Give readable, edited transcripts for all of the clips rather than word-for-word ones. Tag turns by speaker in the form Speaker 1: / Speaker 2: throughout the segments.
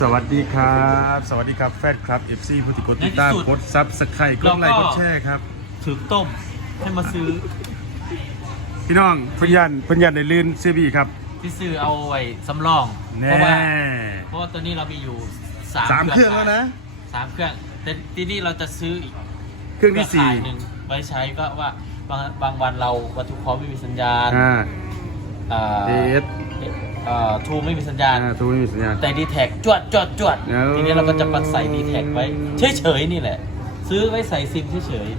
Speaker 1: สวัสดีครับแฟนคลับ FC ผู้ติดกดติดตามกดซับสไครต์กดไลค์กดแชร์ครับ
Speaker 2: ถือต้มให้มาซื้อ
Speaker 1: พี่น้องเพื่อนยันในลื่นซีบีครับ
Speaker 2: ที่ซื้อเอาไว้สำรองเพราะว่าตัวนี้เรามีอยู่3
Speaker 1: เครื่องแล้วนะ
Speaker 2: 3 เครื่องแต่ทีนี้เราจะซื้ออีก
Speaker 1: เครื่องที่
Speaker 2: 4นึงไว้ใช้ก็ว่าบางวันเราวัตถุพร้อมไม่มีสัญญาณทูไม่มีสัญญาณแต่ดีแท็กจวดทีนี้เราก็จะปัดใส่ดีแท็กไว้เฉยนี่แหละซื้อไว้ใส่ซิมเฉย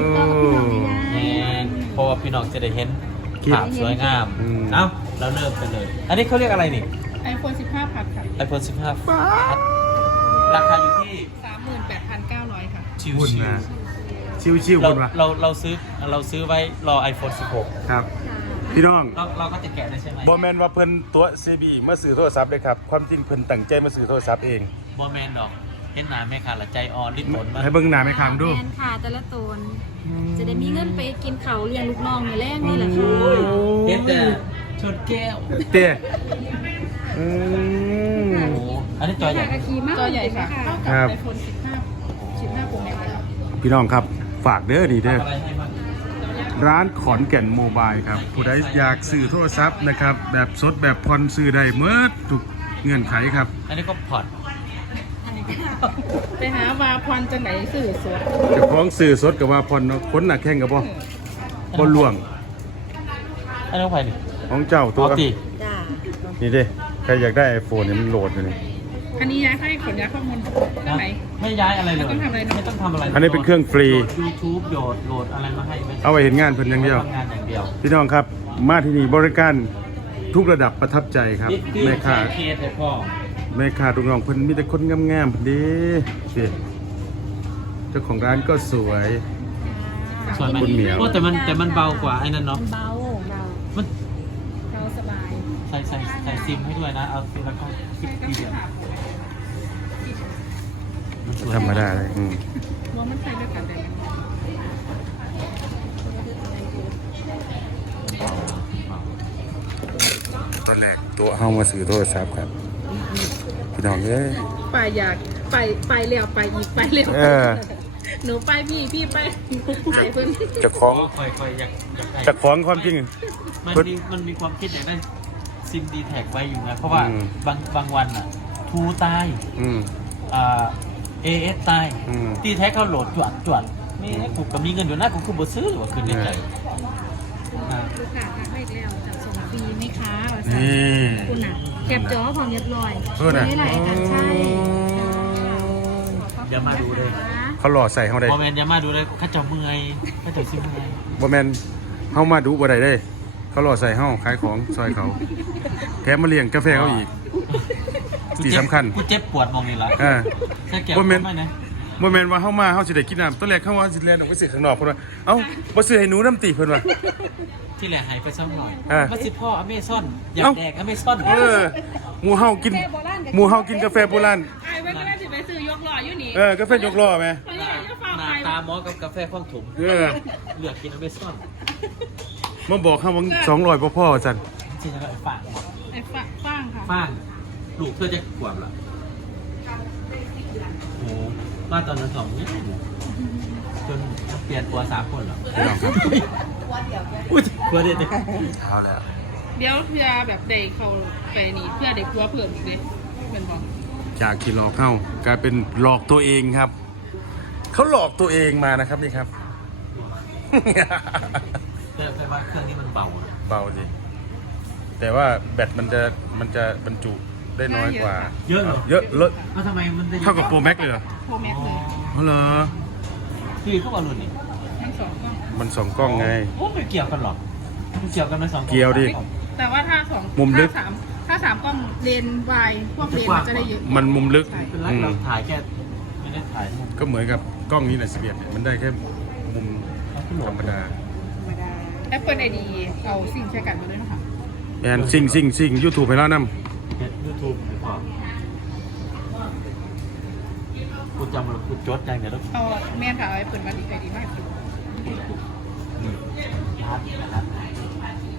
Speaker 2: เพราะว่าพี่น้องจะได้เห็นภาพสวยงามเอ้าเราเริ่มกันเลยอันนี้เขาเรียกอะไรนี่
Speaker 3: iPhone 15 Plus ค่ะ
Speaker 2: iPhone 15 Plus ราคาอยู่ที่
Speaker 3: 38,900 ค่ะ
Speaker 1: ชิวๆ
Speaker 2: เราซื้อไว้รอ iPhone 16
Speaker 1: ครับพี่น้อง
Speaker 2: เราก็จะแกะได้ใช่ไหม
Speaker 1: บอแมนว่าเพิ่นตัวซีบีมาซื้อโทรศัพท์เลยครับความจริงเพิ่นตั้งใจมาซื้อโทรศัพท์เอง
Speaker 2: บอแมนดอกเห็นหนาแม่ค่ะละใจอ่อนริบหมดมา
Speaker 1: ให้เบิ่งหน้าแม่ค้าดู
Speaker 3: แมนค่ะแต่ละตนจะได้มีเงินไปกินเขาเลี้ยงลูกน้องในแรกนี่แหละค่ะ
Speaker 2: เห็นแต่ชนแก้ว
Speaker 1: เต้
Speaker 2: อันนี้จอใหญ่
Speaker 3: จอใหญ่ค่ะเท่ากับ iPhone 15 Pro Max ครับ
Speaker 1: พี่น้องครับฝากเด้อนี่เด้อร้านขอนแก่นโมบายครับผู้ใดอยากซื้อโทรศัพท์นะครับแบบสดแบบผ่อนซื้อได้เมื่อทุกเงื่อนไขครับ
Speaker 2: อันนี้ก็ผ่อน
Speaker 3: ไปหาว่าผ่อนจังไหนซื้อสด
Speaker 1: จะคล้องซื้อสดกับว่าผ่อนคนหนักแข่งกับบ่ล่วง
Speaker 2: อันนี้ไปนี่
Speaker 1: ของเจ้าตัวนี่เด้ใครอยากได้ iPhone เนี่ยมันโหลดอยู่นี่
Speaker 3: อันนี้ย้ายให้ขนย้ายข้อมูลได้ไหม
Speaker 2: ไม่ย้ายอะไรเลยไม่ต้องทำอะไร
Speaker 1: อันนี้เป็นเครื่องฟรี
Speaker 2: YouTube โหลดอะไรมาให้
Speaker 1: เอาไว้เห็นงานเพิ่นอย่างเดียวพี่น้องครับมาที่นี่บริการทุกระดับประทับใจครับแม่ค้าทุกน้องเพิ่นมีแต่คนงามๆเพิ่นเด้เจ้าของร้านก็สวย
Speaker 2: คุณเหมียวแต่มันเบากว่าไอ้นั่นเนาะมัน
Speaker 3: สบาย
Speaker 2: ใส่ซิมให้ด้วยนะเอาซิมแล้วก็คลิปทีเดียว
Speaker 1: ธรรมดาเลย
Speaker 3: ว่ามันใช้ด้วยกันได้
Speaker 1: ตอนแรกตัวเฮามาซื้อโทรศัพท์ครับพี่น้องเอ้ย
Speaker 3: ไปอยากไปเร็วไปอีกไปเร็วหนูไปพี่ไปเพิ่น
Speaker 1: จะคล้อง
Speaker 2: ค่อยอยาก
Speaker 1: จะคล้องความจริง
Speaker 2: มันมีความคิดอย่างนั้นซิมดีแท็กไว้อยู่นะเพราะว่าบางวันอ่ะทูตายAS ตายดีแท็กเขาโหลดจวดนี่กูก็มีเงินอยู่นะกูคือบ่ซื้อว่าคืนนี้ใจ
Speaker 3: ลูกค้าทักมาอีกแล้วจัดส่งฟรีไหมคะคุณน่ะแคปจอพร้อมเรียบร้อยนี่แหละกันใช่
Speaker 2: อย่ามาดูเลย
Speaker 1: เขาหล่อใส่เขาได้
Speaker 2: บ่แมนอย่ามาดูเลยข้าเจ้าเมื่อยข้าเจ้าซิเมื่อย
Speaker 1: บ่แมนเขามาดูบ่ได้เด้เขาหล่อใส่เขาขายของซอยเขาแถมมาเลี้ยงกาแฟเขาอีกที่สำคัญ
Speaker 2: กูเจ็บปวดมองนี่ละ
Speaker 1: บ่แมนว่าเขามาเขาสิได้กินน้ำตอนแรกเขาว่าสิแลนออกไปซื้อข้างนอกเพิ่นว่าเอ้าบ่ซื้อให้หนูน้ำตีเพิ่นว่า
Speaker 2: ที่แหละหายไปสักหน่อยมาสิพ่ออเมซอนอยากแดกอเมซอน
Speaker 1: หมูเฮากินกาแฟโบราณ
Speaker 3: ไอ้เว้ยก็ได้สิไปซื้อยกล้ออยู่นี่
Speaker 1: กาแฟยกล้อไหม
Speaker 2: หน้าตาหมอกับกาแฟข้องถุงเลือกกินอเมซอน
Speaker 1: มาบอกเขาว่า200พ่อจัน
Speaker 2: ที่จะไอ้ฟ่าง
Speaker 3: ค่ะ
Speaker 2: ฟ่างลูกเพื่อจะขวบละโอ้มาตอนนั้น2เนี่ยจนเปลี่ยนตัว3 คนหรอตัวเดียว
Speaker 1: เอาแล้ว
Speaker 3: เดี๋ยวเพื่อแบบเด็กเขาไปนี่เพื่อเด็กตัวเพิ่มอีกเลยเป็นบอก
Speaker 1: จากที่หลอกเข้ากลายเป็นหลอกตัวเองครับเขาหลอกตัวเองมานะครับนี่ครับ
Speaker 2: แต่ว่าเครื่องนี้มันเบา
Speaker 1: สิแต่ว่าแบตมันจะบรรจุได้น้อยกว่า
Speaker 2: เยอะทำไมมัน
Speaker 1: เท่ากับโปรแม็กเลยเหรอ
Speaker 3: โปรแม็กเลย
Speaker 1: อ๋อเหรอ
Speaker 2: พี่เขาบอกรุ่นนี้
Speaker 1: มัน2 กล้องไง
Speaker 2: โอ้ไม่เกี่ยวกันหรอกมันเกี่ยวกันไหม2
Speaker 1: เกี่ยวดิ
Speaker 3: แต่ว่าถ้า2
Speaker 1: มุมลึก
Speaker 3: ถ้า3กล้องเลนวายพวกเลนมันจะได้เยอะ
Speaker 1: มันมุมลึก
Speaker 2: เราถ่ายแค่ไม่ได้ถ่าย
Speaker 1: ก็เหมือนกับกล้องนี้นะ11เนี่ยมันได้แค่มุมธรรมดา
Speaker 3: Apple ID เอาซิงใช้กันมาด้วยนะคะ
Speaker 1: แอนซิง YouTube ให้แล้วน
Speaker 2: ำ YouTube กูจำมันกูจดยังเดี๋ยวต้อง
Speaker 3: แม่ค่ะไอ้เปิดมาดีใจดีมาก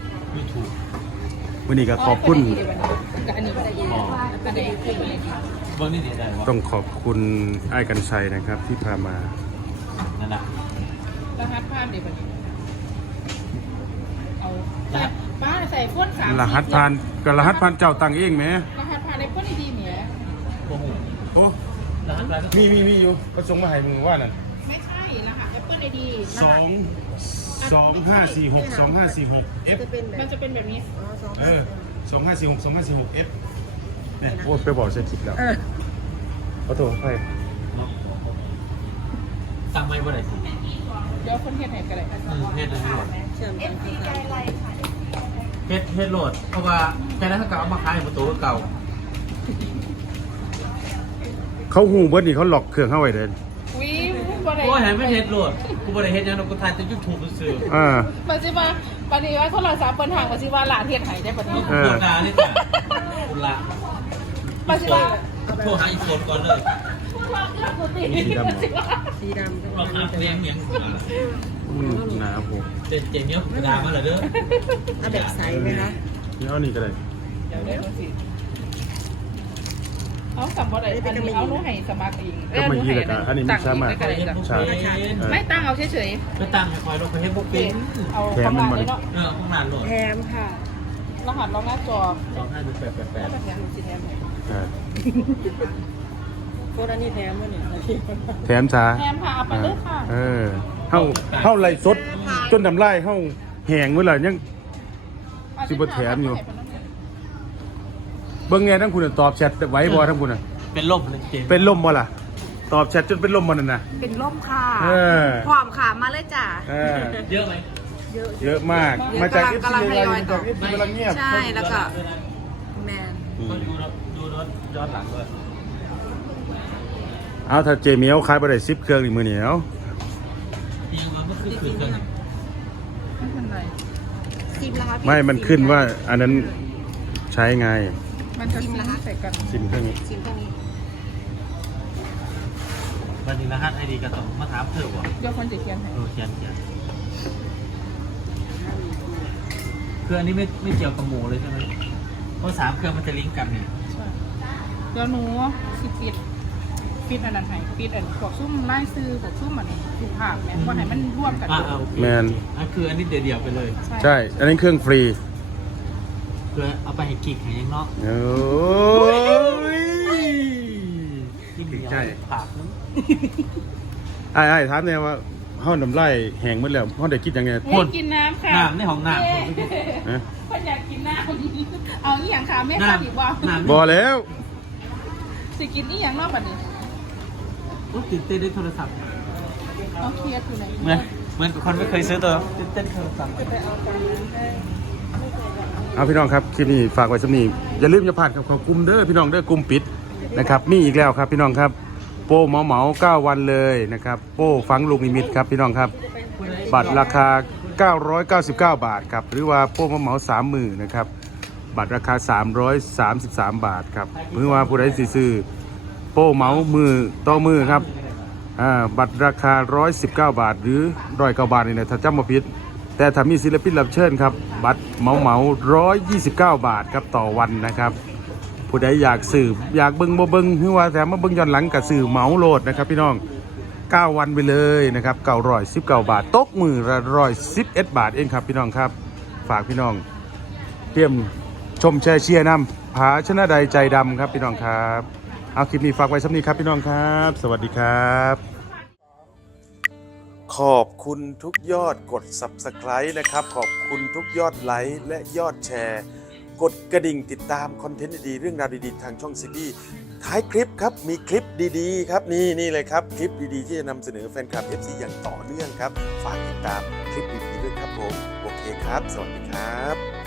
Speaker 1: วันนี้ก็ขอบคุณ
Speaker 3: อันนี้
Speaker 2: เบิ้งนี่เดี๋ยวได้วะ
Speaker 1: ต้องขอบคุณไอ้ายกันชัยนะครับที่พามา
Speaker 2: นั่นนะ
Speaker 4: รหัสผ่านเดี๋ยวบัดนี้เอาป้าใส่พ่นสาม
Speaker 1: รหัสผ่านกับรหัสผ่านเจ้าตังเองไหม
Speaker 4: รหัสผ่านในพ่นดีๆเนี่ย
Speaker 2: โอ้โห
Speaker 1: โอ้
Speaker 2: รหัสอะไรก็
Speaker 1: มีอยู่ก็ส่งมาให้มึงว่านั่น
Speaker 4: ไม่ใช่รหัสแอปเปิลไอดี
Speaker 1: 2546 F
Speaker 4: มันจะเป็นแบบนี้
Speaker 1: 2546 F เนี่ยโอ้ไปบอกเสร็จคลิปแล้วขอโทษใคร
Speaker 2: ตั้งไม่บ่ได้สิ
Speaker 4: เดี๋ยวคนเฮ็ดให้กันเลย
Speaker 2: เฮ็ดโหลดเฮ็ดโหลดเพราะว่าแค่นั้นเขาก็เอามาขายประตูเก่า
Speaker 1: เขาหูเบิร์ดนี่เขาหลอกเครื่องเข้าไว้เดิน
Speaker 4: วิบ่ได้
Speaker 2: โอ้ยเห็นไม่เฮ็ดโหลดกูบ่ได้เฮ็ดยังกูถ่ายแต่ YouTube ซื่อ
Speaker 4: ปัจจุบันปัจจุบันโทรศัพท์เปิ้นทางปัจจุบันหลานเฮ็ดให้ได้บัดนี้
Speaker 2: ๆโคตรด่าเลยจ้ะคุณละ
Speaker 4: ปัจจุบัน
Speaker 2: โทรหาอีโฟนก่อนเลย
Speaker 1: สีดำ
Speaker 2: เราหาเพลงเมียง
Speaker 1: หนาผม
Speaker 2: เจ๋งๆเนี้ยกูด่ามาเลยเด้อ
Speaker 5: เอาแบบใสไหมคะ
Speaker 1: นี่เอานี่ก็ได้
Speaker 4: เดี๋ยวได้ดูสิเอาสำบ่ได้อันนี้เอาหนูให้สมัครเองไม่ตั้งเอาเฉย
Speaker 2: ไปตั้งให้คอยลงไปเฮ็ดบ่เป็น
Speaker 4: ๆเอาประมาณนี้เนาะ
Speaker 2: ห้องน้ำโหลด
Speaker 5: แถมค่ะ
Speaker 4: รหัสรองหน้าจอ
Speaker 2: 258888
Speaker 4: แบบนี้สิแทน
Speaker 5: โคตรอันนี้แถมวะเนี่ย
Speaker 1: แถมซา
Speaker 4: แทนค่ะเอาไปเลยค่ะ
Speaker 1: เข้าไหลสดจนทำไรเข้าแหงเวลายัง สิบ่แถมอยู่ เบิ้งไงทั้งคุณตอบแชทไว้บ่ทั้งคุณ
Speaker 2: เป็นลมเลยเจ๋ง
Speaker 1: เป็นลมบ่ล่ะ ตอบแชทจนเป็นลมมันน่ะ
Speaker 3: เป็นร่มค่ะ
Speaker 1: เออ
Speaker 3: พร้อมค่ะมาเลยจ้ะ
Speaker 2: เยอะไหม
Speaker 1: เยอะมาก มาจาก
Speaker 3: กำลังทยอยต่อ
Speaker 1: กำลังเงียบ
Speaker 3: ใช่แล้วก็แมน
Speaker 2: ก็ดูรถย้อนหลังด้วย
Speaker 1: เอาถ้าเจเมียวขายบ่ได้10เครื่องนี่มื้อเหนียว
Speaker 2: จริงมันก็คือคืนกัน
Speaker 4: ไม่เป็นไร
Speaker 3: ซิมนะคะ
Speaker 1: ไม่มันขึ้นว่าอันนั้นใช้ไง
Speaker 4: มันจะซิมใส่กัน
Speaker 1: ซิมเครื่องนี้
Speaker 3: ซิมตรงนี้
Speaker 2: วันนี้รหัสไอดีก็ต้องมาถามเธอว่ะ
Speaker 4: เดี๋ยวคนจะเขียนให้
Speaker 2: เขียนคืออันนี้ไม่เกี่ยวกับหมูเลยใช่ไหมเพราะ3เครื่องมันจะลิงก์กันนี่
Speaker 4: ใช่เดี๋ยวหนูสิปิดอันนั้นให้ปิดอันพวกซุ่มไล่ซื้อพวกซุ่มอันถูกภาพแม่ว่าให้มันร่วมกัน
Speaker 2: โอเค
Speaker 1: แมน
Speaker 2: อันคืออันนี้เดี่ยวๆไปเลย
Speaker 1: ใช่ อันนี้เครื่องฟรี
Speaker 2: เพื่อเอาไปให้กิ๊กให้ยังนอก
Speaker 1: โอ้ย
Speaker 2: ที่เหนียว
Speaker 1: ใช่
Speaker 2: ปากนึง
Speaker 1: ไอ้ถามเนี่ยว่าเฮาน้ำลายแห้งหมดแล้วเฮาได้คิดยังไง
Speaker 4: ให้กินน้ำค่ะ
Speaker 2: น้ำในห้องน้ำ
Speaker 1: ฮะ
Speaker 4: คนอยากกินน้ำเอาอีหยังค่ะแม่ค่ะอีกว่า
Speaker 1: บ่แล้ว
Speaker 4: สิกินอีหยังนอกบัดนี้
Speaker 2: ตื่นเต้นด้วยโทรศัพท์
Speaker 4: เอาเคลียร์อยู่ไหน
Speaker 2: เหมือนคนไม่เคยซื้อตัวตื่นเต้นโทรศัพท์
Speaker 1: เอาพี่น้องครับคลิปนี้ฝากไว้สำนี้อย่าลืมอย่าพลาดครับเขากลุ่มเด้อพี่น้องเด้อกลุ่มปิดนะครับมีอีกแล้วครับพี่น้องครับโป้เหมา9วันเลยนะครับโป้ฟังลูกนิมิตครับพี่น้องครับบัตรราคา999 บาทครับหรือว่าโป้เหมา30,000นะครับบัตรราคา333 บาทครับหรือว่าผู้ใดสิซื้อโป้เหมามือต่อมือครับบัตรราคา119 บาทหรือ109 บาทนี่นะถ้าจำไม่ผิดแต่ถ้ามีศิลปินรับเชิญครับบัตรเหมา129 บาทครับต่อวันนะครับผู้ใดอยากสื่ออยากเบิ้งบ่เบิ้งหรือว่าแถมมาเบิ้งย้อนหลังกับสื่อเหมาโหลดนะครับพี่น้อง9วันไปเลยนะครับ919 บาทตกมือละ111 บาทเองครับพี่น้องครับฝากพี่น้องเตรียมชมแชร์เชียร์นำผาชนะใดใจดำครับพี่น้องครับเอาคลิปนี้ฝากไว้สำนี้ครับพี่น้องครับ สวัสดีครับ ขอบคุณทุกยอดกด Subscribe นะครับขอบคุณทุกยอดไลค์และยอดแชร์กดกระดิ่งติดตามคอนเทนต์ดีๆเรื่องราวดีๆทางช่องซีบีท้ายคลิปครับมีคลิปดีๆครับนี่เลยครับคลิปดีๆที่จะนำเสนอแฟนคลับ FC อย่างต่อเนื่องครับฝากติดตามคลิปดีๆด้วยครับผมโอเคครับสวัสดีครับ